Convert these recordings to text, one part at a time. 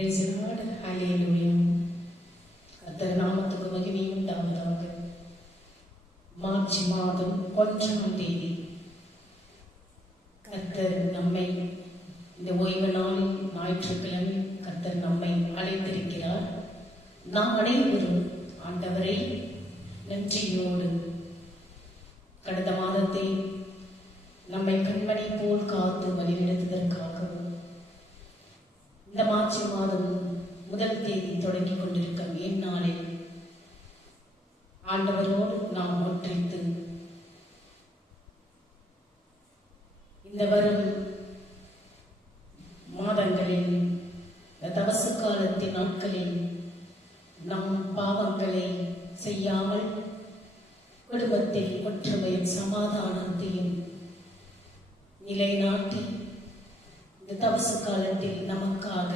Praise the Lord. Hallelujah. கர்த்தர் நாமத்துக்கு மகிமை உண்டாவதாக. மார்ச் மாதம் 1ஆம் தேதி கர்த்தர் நம்மை இந்த ஓய்வு நாளில் ஞாயிற்றுக்கிழமை கர்த்தர் நம்மை அழைத்திருக்கிறார். நாம் அனைவரும் ஆண்டவரை நன்றியோடு கடந்த மாதத்தை நம்மை கண்மணி போல் காத்து வழிநடத்துவதற்காகவும் இந்த மார்ச் மாதம் 1 தேதி தொடங்கி கொண்டிருக்கும் இந்நாளில் ஆண்டவரோடு நாம் ஒன்றித்து இந்த வரும் மாதங்களில் தவச காலத்தின் நாட்களில் நம் பாவங்களை செய்யாமல் குடும்பத்தில் ஒற்றுமையும் சமாதானத்தையும் நிலைநாட்டி இந்த தவச காலத்தில் நமக்காக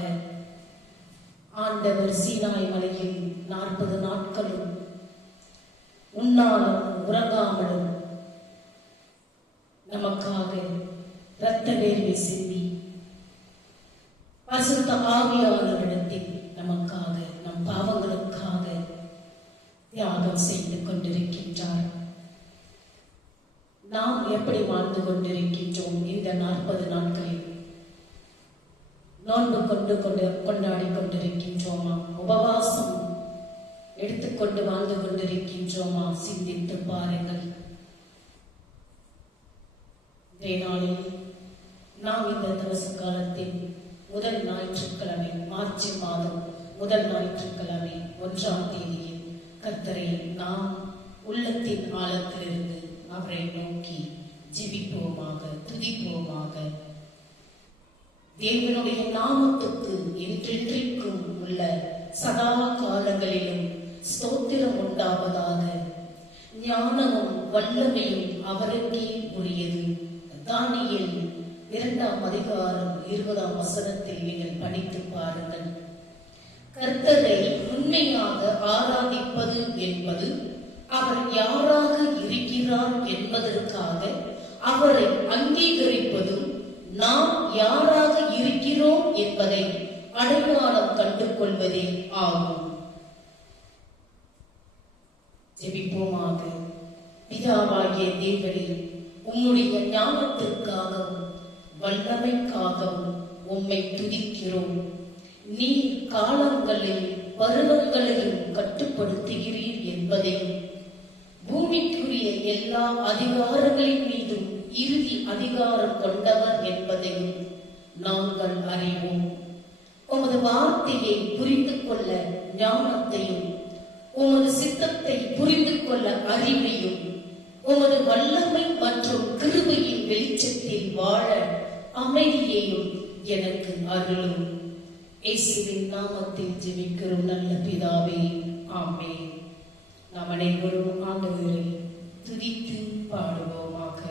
ஆண்டவர் சீனாய் மலையில் 40 நாட்களும் உண்ணாலும் உறங்காமலும் நமக்காக இரத்த வேர்வை சிந்தி பரிசுத்த ஆவியானவரிடத்தில் நமக்காக நம் பாவங்களுக்காக தியாகம் செய்து கொண்டிருக்கின்றார். நாம் எப்படி வாழ்ந்து கொண்டிருக்கின்றோம்? இந்த 40 நாட்களில் நோன்பு கொண்டாடி கொண்டிருக்கின்றோமா? உபவாசம் எடுத்துக்கொண்டு வாழ்ந்து கொண்டிருக்கின்றோமா? சிந்தித்து பாருங்கள். இதே நாளில் நாம் இந்த தவச காலத்தின் முதல் ஞாயிற்றுக்கிழமை, மார்ச் மாதம் முதல் ஞாயிற்றுக்கிழமை 1ஆம் தேதியில் கர்த்தரை நாம் உள்ளத்தின் ஆழத்திலிருந்து அவரை நோக்கி ஜெபிப்போமாக, துதிப்போமாக. தேவனுடைய நாமத்துக்கு என்றென்றைக்கும் உள்ள சதா காலங்களிலும் ஸ்தோத்திரம் உண்டாவதாக. ஞானமும் வல்லமையும் அவருக்கே உரியது. தானியேல் 2ஆம் அதிகாரம் 20ஆம் வசனத்தில் நீங்கள் படித்து பாருங்கள். கர்த்தரை உண்மையாக ஆராதிப்பது என்பது அவர் யாராக இருக்கிறார் என்பதற்காக அவரை அங்கீகரிப்பதும் நாம் யாராக இருக்கிறோம் என்பதை அடையாளம் கண்டு கொள்வதே ஆகும். ஜெபிப்போமாக. பிதாவாகிய தேவனே, உம்முடைய ஞானத்திற்காகவும் வல்லமைக்காகவும் உம்மை துதிக்கிறோம். நீர் காலங்களையும் பருவங்களையும் கட்டுப்படுத்துகிறீர் என்பதையும் பூமிக்குரிய எல்லா அதிகாரங்களின் மீதும் இறுதி அதிகாரம் கொண்டவர் என்பதையும் நாங்கள் அறிவோம். உமது வார்த்தையை புரிந்து கொள்ள ஞானத்தையும், உமது சித்தத்தை புரிந்து கொள்ள அறிவையும், உமது வல்லமை மற்றும் கிருபையின் வெளிச்சத்தில் வாழ அமைதியையும் எனக்கு அருளும். இயேசுவின் நாமத்தில் ஜெபிக்கிறோம் நல்ல பிதாவே, ஆமென். நாம் அனைவரும் ஆண்டவரை துதித்து பாடுவோமாக.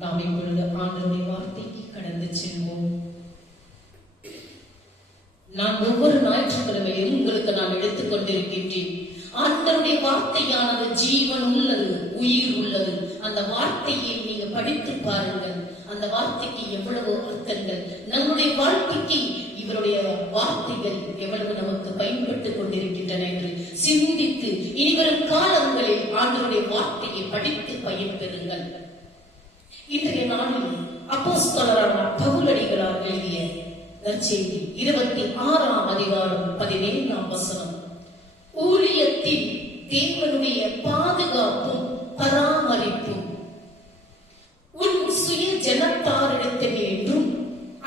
நாம் இப்பொழுது ஆண்டவருடைய வார்த்தைக்கு கடந்து செல்வோம். நான் ஒவ்வொரு ஞாயிற்றுக்கிழமையும் உங்களுக்கு நான் எடுத்துக் கொண்டிருக்கின்றேன். ஆண்டவருடைய வார்த்தையானது ஜீவன் உள்ளது, உயிர் உள்ளது. அந்த வார்த்தையை நீங்க படித்து பாருங்கள். அந்த வார்த்தைக்கு எவ்வளவு அர்த்தங்கள், நம்முடைய வாழ்க்கைக்கு இவருடைய வார்த்தைகள் எவ்வளவு நமக்கு பயன்பட்டுக் கொண்டிருக்கின்றன என்று சிந்தித்து இனிவரும் காலங்களில் ஆண்டவருடைய வார்த்தையை படித்து பயன்பெறுங்கள். இன்றைய நாளில் அப்போஸ்தலரான பவுலடிகளார் எழுதிய நற்செய்தி 26ஆம் அதிகாரம் 17ஆம் வசனம். ஊழியத்தில் தேவனுடைய பாதுகாப்பும் பராமரிப்பும் உன் சுய ஜனத்தாரிடத்தில் என்றும்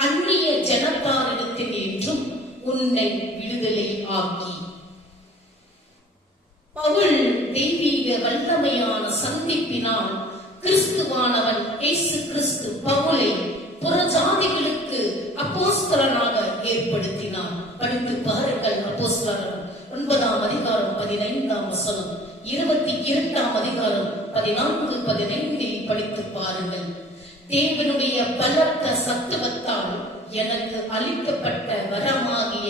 அந்நிய ஜனத்தாரிடத்தில் என்றும் உன்னை விடுதலை ஆக்கி. பவுல் தெய்வீக வல்லமையான சந்திப்பினால் கிறிஸ்துவானவன் இயேசு கிறிஸ்து பவுலை புறஜாதிகளுக்கு அப்போஸ்தலனாக ஏற்படுத்தினார். படித்து பாருங்கள். அப்போஸ்தலர் 9ஆம் அதிகாரம் 15ஆம் வசனம், 22ஆம் அதிகாரம் 14-15 படித்து பாருங்கள். தேவனுடைய பலத்த சத்துவத்தால் எனக்கு அளிக்கப்பட்ட வரமாகிய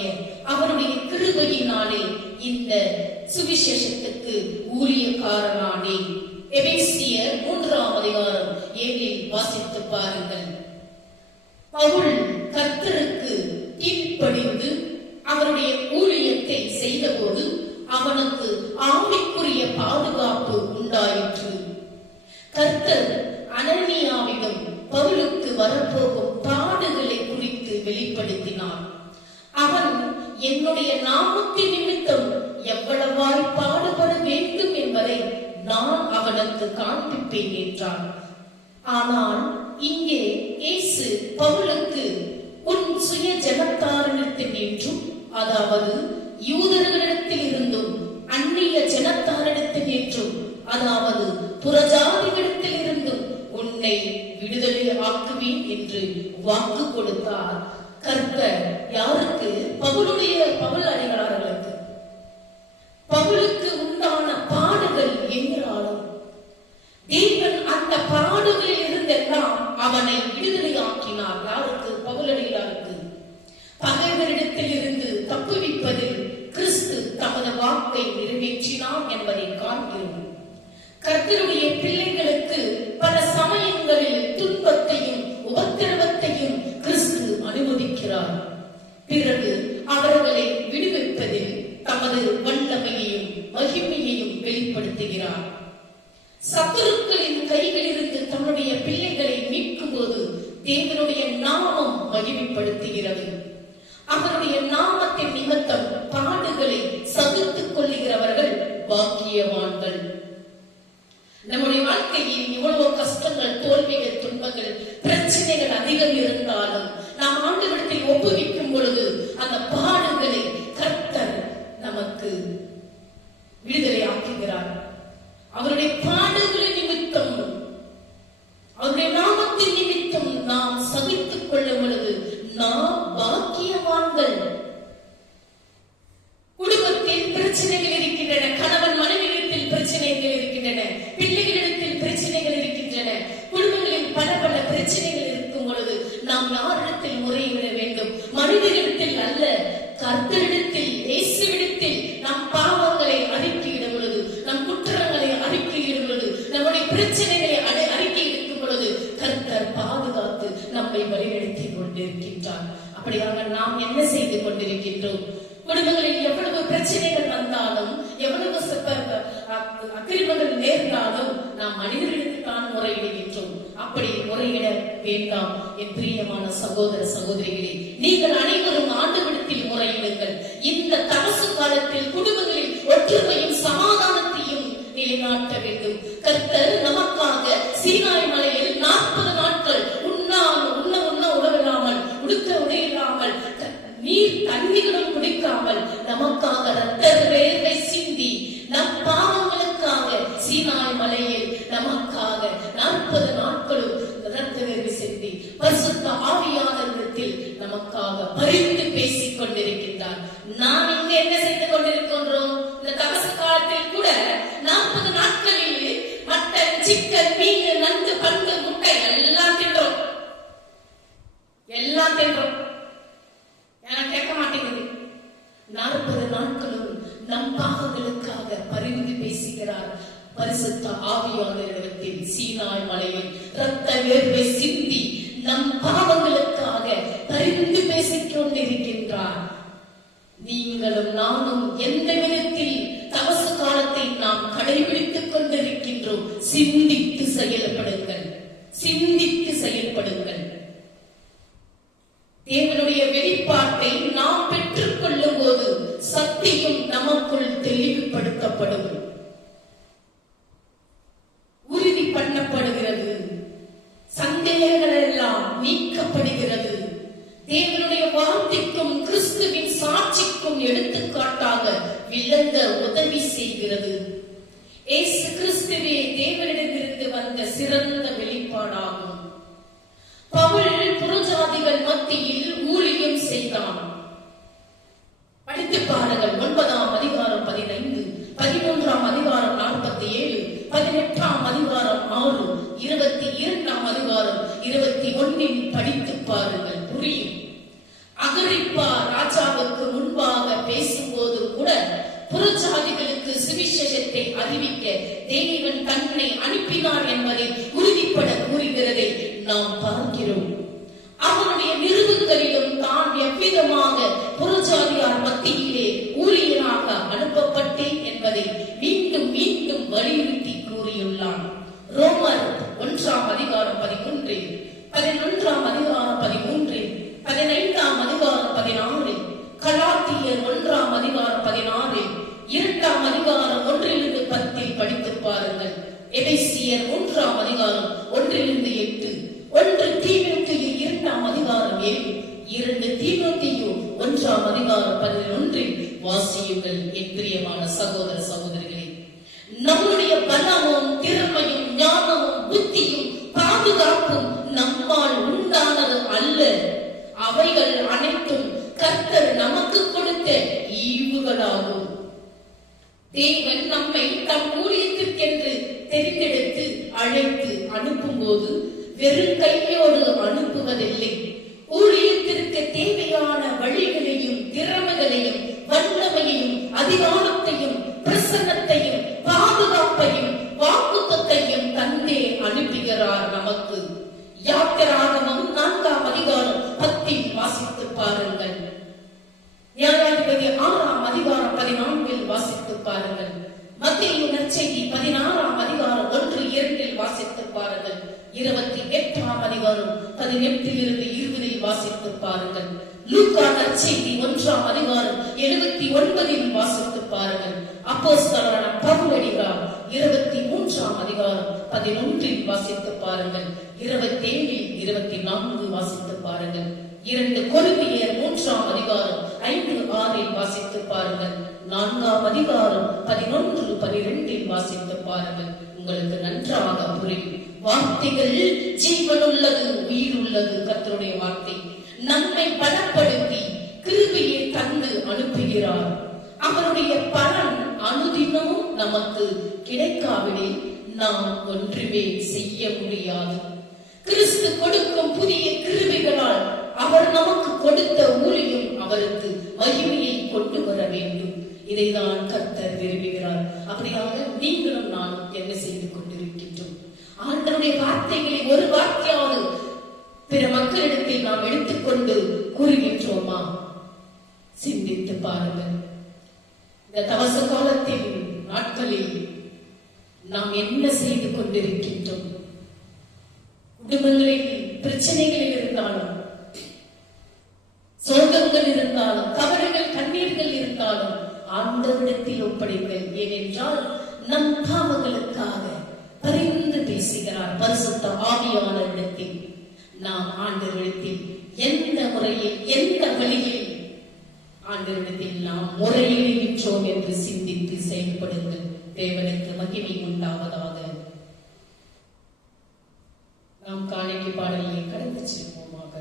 அவருடைய கிருபையினாலே இந்த சுவிசேஷத்துக்கு ஊழியக்காரனானே. எபேசியர் 3ஆம் அதிகாரம் 7 வாசித்து பாருங்கள். பவுல் கர்த்தருக்கு கீழ்ப்படிந்து அவருடைய ஊழியத்தை செய்தபோது அவனுக்கு ஆவிக்குரிய பாதுகாப்பு உண்டாயிற்று. கர்த்தர் அனனியாவிடம் பவுலுக்கு வரப்போகும் பாடுகளை குறித்து வெளிப்படுத்தினார். அவன் என்னுடைய நாமத்தின் நிமித்தம் எவ்வளவாய் பாடுபட வேண்டும் என்பதை நான் அவனுக்கு காண்பிப்பேன் என்றான். ஆனால் இங்கே இயேசு பவுலுக்கு உன் சுய ஜனத்தாரிடத்தில் என்றும், அதாவது யூதர்களிடத்தில் இருந்தும் அந்நிய ஜனத்தாரிடத்தில் என்றும், அதாவது புறஜாதிகளிடத்தில் இருந்தும் உன்னை விடுதலை ஆக்குவேன் என்று வாக்கு கொடுத்தார். கர்த்தர் யாருக்கு? பவுல் அடிகளார்களுக்கு. பவுலுக்கு உண்டான பாடுகள் என்றாலும் தேவன் அந்த பாடுகளில் இருந்தெல்லாம் அவனை விடுதலை ஆக்கினார். யாருக்கு? பவுலடிகளாருக்கு. பகைவரிடத்தில் இருந்து தப்புவிப்பதில் கிறிஸ்து தமது வாக்கை நிறைவேற்றினார் என்பதை காண்கிறோம். கர்த்தருடைய பிள்ளைகளுக்கு பல சமயங்களில் துன்பத்தையும் உபத்திரவத்தையும் கிறிஸ்து அனுமதிக்கிறார். பிறகு அவர்களை விடுவிப்பதில் தமது வல்லமை சத்துருக்களின் கைகளிலிருந்து தன்னுடைய பிள்ளைகளை மீட்கும் போது தேவனுடைய நாமம் மகிமைப்படுத்துகிறது. அவருடைய நாமத்தின் நிமித்தம் பாடுகளை சகித்துக் கொள்ளுகிறவர்கள் பாக்கியவான்கள். நம்முடைய வாழ்க்கையில் இவ்வளவு கஷ்டங்கள், தோல்விகள், துன்பங்கள், பிரச்சனைகள் அதிகம் இருந்தாலும் நாம் ஆண்டவரிடத்தில் ஒப்புவிக்கும் பொழுது அந்த பாடுகளை கர்த்தர் நமக்கு விடுதலை ஆக்குகிறார். அவருடைய பாடுகளின் நிமித்தம், அவருடைய நாமத்தின் நிமித்தம் நாம் சகித்துக் கொள்ளும் பொழுது நாம் பாக்கியவான்கள். குடும்பத்தில் பிரச்சனைகள் இருக்கின்றன, கணவன் மனைவியிடத்தில் பிரச்சனைகள் இருக்கின்றன, பிள்ளைகளிடத்தில் பிரச்சனைகள் இருக்கின்றன, குடும்பங்களில் பல பல பிரச்சனைகள் இருக்கும் பொழுது நாம் யாரிடத்தில் முறையிட வேண்டும்? மனிதனிடத்தில் அல்ல, கர்த்தரிடத்தில், இயேசுவிடத்தில் நாம் பாவங்களை அறிக்கையிடும் பொழுது, நம் குற்றங்களை அறிக்கையிடும் பொழுது, நம்முடைய பிரச்சனைகளை அறிக்கையிடும் பொழுது கர்த்தர் பாதுகாத்து நம்மை வழிநடத்திக் கொண்டிருக்கின்றார். அப்படியாக நாம் என்ன செய்து கொண்டிருக்கின்றோம்? குடும்பங்களில் எவ்வளவு பிரச்சனைகள் வந்தாலும், எவ்வளவு அக்கிரமங்கள் நேர்ந்தாலும் நாம் மனிதர்களுக்கு தான் முறையிடுகின்றோம். அப்படி முறையிட வேண்டாம் என் பிரியமான சகோதர சகோதரிகளே. நீங்கள் அனைவரும் ஆண்டவரிடத்தில் முறையிடுங்கள். இந்த தமசு காலத்தில் குடும்பங்களில் ஒற்றுமையும் சமாதானத்தையும் நிலைநாட்ட வேண்டும். கர்த்தர் நமக்காக சீனாய் மலையில் 40 நாட்கள் உணவில்லாமல், உடுக்க உடையில்லாமல், நீர் தண்ணிகளும் குடிக்காமல் நமக்காக இரத்த வேர்வை சிந்தி நம் பாவங்களுக்காக சீனாய் மலையில் நமக்காக 40 நாட்களும் இரத்த வேர்வை சிந்தி பரிசுத்த ஆவியானவரிடத்தில் நமக்காக பரிந்து பேசிக் கொண்டிருக்கின்றார். நாம் இங்கு என்ன செய்து கொண்டிருக்கின்றோம்? இந்த தபச காலத்தில் கூட 40 நாட்களில் மட்டன், சிக்கன், மீன், நண்டு, பண்டு, முட்டை எல்லாம் தின்றோம். கேட்க மாட்டேங்குது. 40 நாட்களும் நம் பாவங்களுக்காக பரிந்து பேசுகிறார். பரிசுத்த ஆவியானவரிடத்தில் சீனாய் மலையில் இரத்த வேர்வை சிந்தி நம் பாவங்களுக்காக பரிந்து பேசிக் கொண்டிருக்கின்றார். நீங்களும் நானும் எந்த விதத்தில் தபசு காலத்தை நாம் கடைபிடித்துக் கொண்டிருக்கின்றோம்? சிந்தித்து செயல்படுங்கள், சிந்தித்து செயல்படுங்கள். தேவனுடைய வெளிப்பாட்டை நாம் பெற்றுக் கொள்ளும் போது சத்தியம் நமக்குள் தெளிவுபடுத்தப்படும், உறுதி பண்ணப்படுகிறது, சந்தேகங்கள் எல்லாம் நீக்கப்படுகிறது. தேவனுடைய வார்த்தைக்கும் கிறிஸ்துவின் சாட்சிக்கும் எடுத்துக்காட்டாக விளங்க உதவி செய்கிறது. இயேசு கிறிஸ்துவே தேவனிடமிருந்து வந்த சிறந்த வெளிப்பாடாகும். பவுல் புறஜாதிகள் மத்தியில் ஊழியம் செய்தான். படித்து பாருங்கள். 9ஆம் அதிகாரம் 15, 13ஆம் அதிகாரம் 47, 18ஆம் அதிகாரம் 6, 22ஆம் அதிகாரம் 21 படித்து பாருங்கள், புரியும். அகிரிப்பா ராஜாவுக்கு முன்பாக பேசும்போது கூட புறஜாதிகளுக்கு சுவிசேஷத்தை அறிவிக்க தேவன் தன்னை அனுப்பினார் என்பதை உறுதிப்பட கூறுகிறதை நாம் பார்க்கிறோம். அவனுடைய நிருபங்களிலும் தான் எவ்விதமாக புறஜாதியார் மத்தியிலே ஊழியனாக அனுப்பப்பட்டேன் என்பதை மீண்டும் மீண்டும் வலியுறுத்தி கூறியுள்ளான். ரோமர் 1ஆம் அதிகாரம் 13, 11ஆம் அதிகாரம் 13, 15ஆம் அதிகாரம் 16, கலாத்தியர் 1ஆம் அதிகாரம் 16, 2ஆம் அதிகாரம் 1-10 படித்து பாருங்கள். எபேசியர் 1ஆம் அதிகாரம் 1-8, 1 தீமோத்தேயு 2ஆம் அதிகாரம் 7, 2 தீமோத்தேயு 1ஆம் அதிகாரம் 11 வாசியுங்கள். என் பிரியமான சகோதர சகோதரிகளே, நம்முடைய பலமும் திறமையும் ஞானமும் புத்தியும் பாதுகாப்பும் நம்மால் உண்டானது அல்ல. அவைகள் அனைத்தும் கர்த்தர் நமக்கு கொடுத்த ஈவுகளாகும். தேவன் நம்மை தம் ஊழியத்திற்கென்று தெரிந்தெடுத்து அழைத்து அனுப்பும் போது வெறும் கையோடு அனுப்புவதில்லை. ஊழியத்திற்கு தேவையான வழிகளையும் திறமைகளையும் வல்லமையையும் அதிகாரத்தையும் பிரசன்னத்தையும் பாதுகாப்பையும் வாக்குத்தத்தையும் தந்தே அனுப்புகிறார் நமக்கு. யாத்திராகமம் 4ஆம் அதிகாரம் 10 வாசித்து பாருங்கள். நியாயாதிபதி 6ஆம் அதிகாரம் 14 வாசித்து பாருங்கள். மத்தேயு நற்செய்தி 16ஆம் அதிகாரம் 1-2 வாசித்து பாருங்கள். 28ஆம் அதிகாரம் 18 இருந்து 20 வாசித்து பாருங்கள். லூக்கா நற்செய்தி 1ஆம் அதிகாரம் 79 வாசித்து பாருங்கள். அப்போஸ்தலரான பவுலடியார் 23ஆம் அதிகாரம் 11 வாசித்து பாருங்கள். 27-24 வாசித்து பாருங்கள். 2 கொரிந்தியர் 3ஆம் அதிகாரம் 5-6 வாசித்து பாருங்கள். 4ஆம் அதிகாரம் 11-12 வாசித்து பாருங்கள். உங்களுக்கு நன்றாக புரியும். வார்த்தைகள் ஜீவனுள்ளது, உயிருள்ளது. கர்த்தருடைய வார்த்தை நம்மை பலப்படுத்தி கிருபையை தந்து அனுப்புகிறார். அவருடைய பலன் அனுதினமும் நமக்கு கிடைக்காவிடில் நாம் ஒன்றுமே செய்ய முடியாது. கிறிஸ்து கொடுக்கும் புதிய கிருபைகளால் அவர் நமக்கு கொடுத்த ஊழியம் அவருக்கு மகிமையை கொண்டு வர வேண்டும். இதைதான் கர்த்தர் விரும்புகிறார். அப்படியாக நீங்களும் நானும் என்ன செய்து கொண்டிருக்கின்றோம்? ஆண்டவருடைய வார்த்தைகளை ஒரு வார்த்தையாவது பிற மக்களிடத்தில் நாம் எடுத்துக்கொண்டு கூறுகின்றோமா? சிந்தித்து பாருங்கள். இந்த தவச காலத்தின் நாட்களில் நாம் என்ன செய்து கொண்டிருக்கின்றோம்? குடும்பங்களில் பிரச்சனைகள் இருந்தாலும், சோகங்கள் இருந்தாலும், கவலைகள் கண்ணீர்கள் இருந்தாலும் ஆண்டவரிடத்தில் ஒப்படைங்கள். ஏனென்றால் நம் பாவங்களுக்காக பரிந்து பேசுகிறார் பரிசுத்த ஆவியானவரிடத்தில். நாம் ஆண்டவரிடத்தில் எந்த முறையில், எந்த வழியில் ஆண்டவரிடத்தில் நாம் முறையிடுகின்றோம் என்று சிந்தித்து செயல்படுங்கள். தேவனுக்கு மகிமை உண்டாவதாக. நாம் காணிக்கை பாடலை கடந்து செல்வோமாக.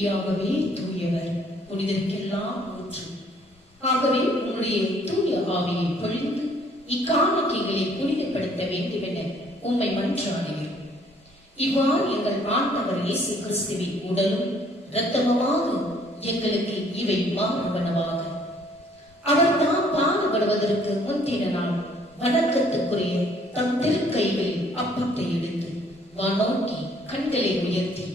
மெய்யாகவே தூயவர், புனிதருக்கெல்லாம் ஊற்று. ஆகவே உன்னுடைய தூய ஆவியை பொழிந்து இக்காணிக்கைகளை புனிதப்படுத்த வேண்டும் என உம்மை மன்றாடுகிறோம். இவ்வாறு எங்கள் ஆண்டவர் இயேசு கிறிஸ்துவின் உடலும் இரத்தமுமாக எங்களுக்கு இவை மாறுவனவாக. அவர் தாம் பாடுபடுவதற்கு முந்தின நாள் வணக்கத்துக்குரிய தம் திருக்கைகளில் அப்பத்தை எடுத்து வானோக்கி கண்களை உயர்த்தி,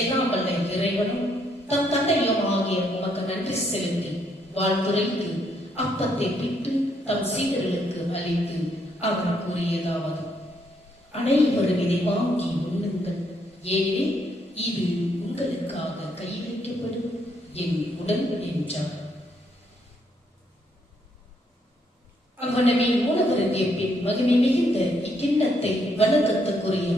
எல்லாம் வல்ல இறைவனும் தம் தந்தையும் ஆகிய உமக்கு நன்றி செலுத்தி வாழ்த்துரைத்து அப்பத்தை பிட்டு தம் சீடர்களுக்கு அளித்து அவர் கூறியதாவது: அனைவரும் இதை வாங்கி உண்ணுங்கள், ஏனெனில் இது உங்களுக்காக கையளிக்கப்படும் என் உடல் என்றார். அவ்வனமே உணவருந்திய பின் மகிமை மிகுந்த இக்கிண்ணத்தை வணக்கத்துக்குரிய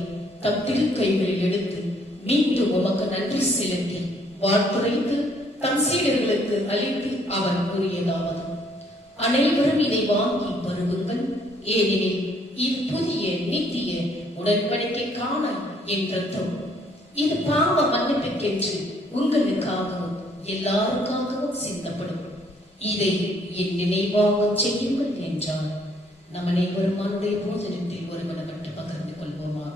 தம் திருக்கைகளில் எடுத்து மீண்டும் உமக்கு நன்றி செலுத்தி வாழ்த்துரைத்து தம் சீடர்களுக்கு அளித்து அவர் கூறியதாவது: அனைவரும் இதை வாங்கி பருகுங்கள், ஏனெனில் இது புதிய நித்திய உடன்படிக்கைக்கான என் ரத்தம். இது பாவ மன்னிப்புக்கென்று உங்களுக்காகவும் எல்லாருக்காகவும் சிந்தப்படும். இதை என் நினைவாக செய்யுங்கள் என்றார். நம் அனைவரும் அவருடைய போதனத்தில் ஒருவனவற்று பகிர்ந்து கொள்வோமாக.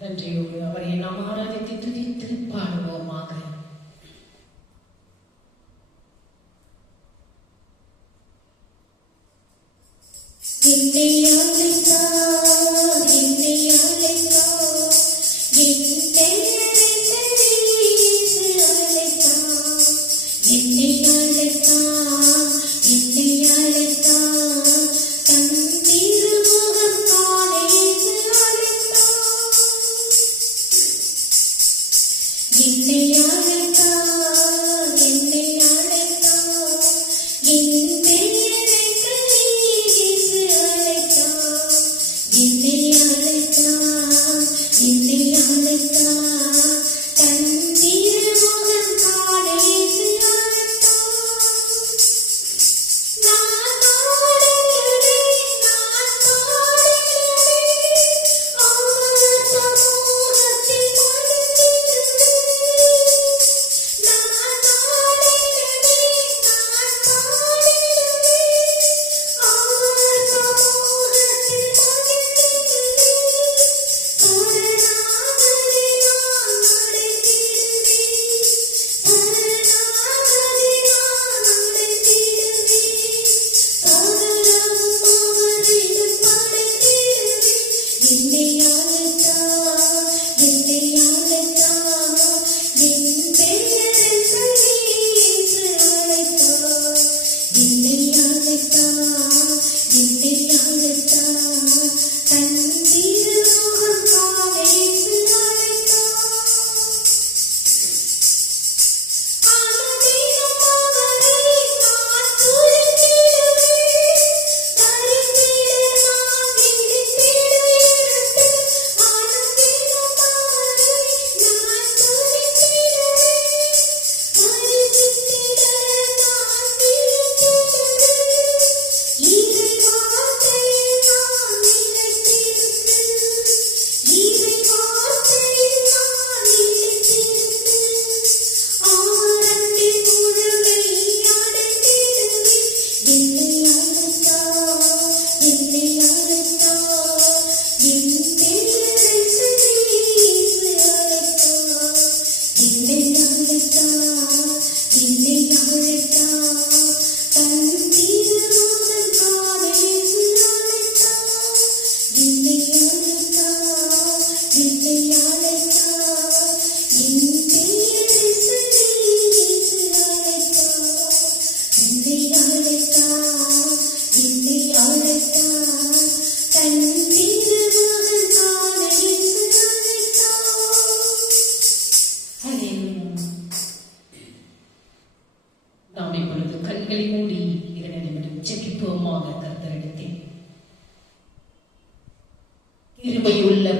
நன்றியோடு அவரை நாம் ஆராதித்து துதித்து பாடுவோமாக.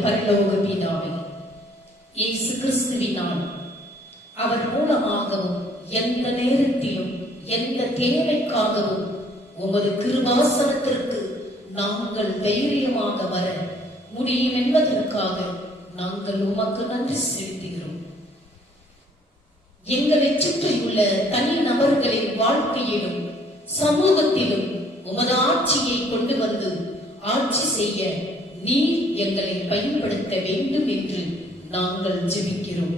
பரலோக பிதாவே, இயேசு கிறிஸ்துவினால் அவர் மூலமாகவும் எந்த நேரத்திலும் எந்த தேவைக்காகவும் உமது கிருபாசனத்திற்கு நாங்கள் தைரியமாக வர முடியும் என்பதற்காக நாங்கள் உமக்கு நன்றி செலுத்துகிறோம். எங்களை சுற்றியுள்ள தனி நபர்களின் வாழ்க்கையிலும் சமூகத்திலும் உமது ஆட்சியை கொண்டு வந்து ஆட்சி செய்ய நீர் எங்களை பயன்படுத்த வேண்டும் என்று நாங்கள் ஜெபிக்கிறோம்.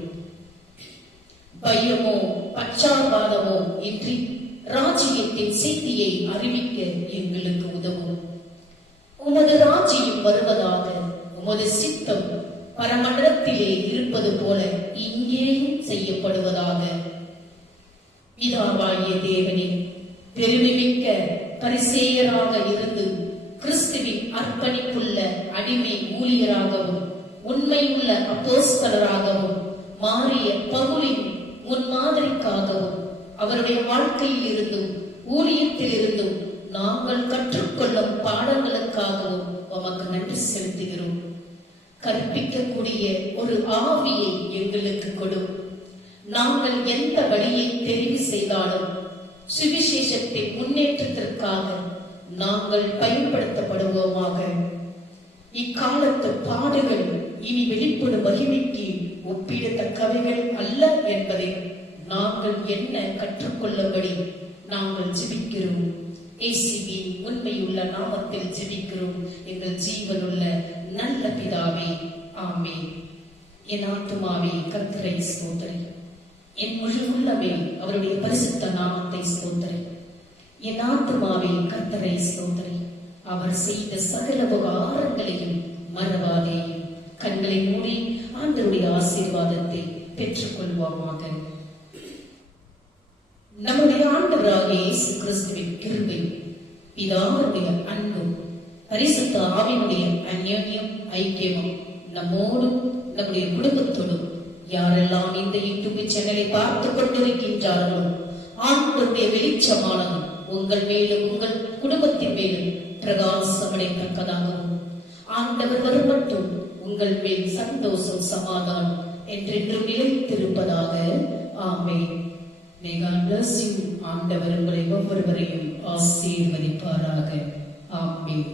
பயமோ பச்சாபாதமோ இன்றி ராஜ்யத்தின் செய்தியை அறிவிக்க எங்களுக்கு உதவும். உமது ராஜ்யம் வருவதாக, உமது சித்தம் பரமண்டலத்திலே இருப்பது போல இங்கேயும் செய்யப்படுவதாக. பிதாவாகிய தேவனே, பெருமைமிக்க பரிசேயராக இருந்து கிறிஸ்துவின் அர்ப்பணிப்புள்ள அடிமை ஊழியராகவும் உண்மையுள்ள அப்போஸ்தலராகவும் மாறிய பவுலின் முன்மாதிரிக்காகவும் அவருடைய வாழ்க்கையில் இருந்தும் ஊழியத்தில் இருந்தும் நாங்கள் கற்றுக்கொள்ளும் பாடங்களுக்காகவும் உமக்கு நன்றி செலுத்துகிறோம். கற்பிக்கக்கூடிய ஒரு ஆவியை எங்களுக்கு கொடு. நாங்கள் எந்த வழியை தெரிவு செய்தாலும் சுவிசேஷத்தின் முன்னேற்றத்திற்காக நாங்கள் பயன்படுத்தப்படுவோமாக. இக்காலத்து பாடுகள் இனி வெளிப்படும் மகிமைக்கு ஒப்பிடத்தக்கவைகள் அல்ல என்பதை நாங்கள் என்ன கற்றுக்கொள்ளும்படி நாங்கள் ஜெபிக்கிறோம். இயேசுவின் உண்மையுள்ள நாமத்தில் ஜெபிக்கிறோம் எங்கள் ஜீவனுள்ள நல்ல பிதாவே, ஆமென். என் ஆத்துமாவே கர்த்தரை ஸ்தோத்திரி, என் முழு உள்ளமே அவருடைய பரிசுத்த நாமத்தை ஸ்தோத்திரி. என் ஆத்துமாவே கர்த்தரை ஸ்தோத்திரி, அவர் செய்த சகல உபகாரங்களையும் மறவாதே. கண்களை மூடி ஆண்டவருடைய ஆசீர்வாதத்தை பெற்றுக் கொள்வோமாக. நம்முடைய ஆண்டவராகிய இயேசு கிறிஸ்துவின் கிருபை, பிதாவுடைய அன்பும் பரிசுத்த ஆவியினுடைய அந்யோன்யம் ஐக்கியமும் நம்மோடும் நம்முடைய குடும்பத்தோடும் யாரெல்லாம் இந்த யூடியூப் சேனலை பார்த்துக் கொண்டிருக்கின்றார்களோ ஆண்டவருடைய வெளிச்சமானது உங்கள் மேலும் உங்கள் குடும்பத்தின் மேலும் பிரகாசமடைத்தக்கதாகவும் ஆண்டவர் வரும் மட்டும் உங்கள் மேல் சந்தோஷம் சமாதானம் என்றென்றும் நிலைத்திருப்பதாக. ஆமென். May God bless you. ஆண்டவர் உங்களை ஒவ்வொருவரையும் ஆசீர்வதிப்பாராக. ஆமென்.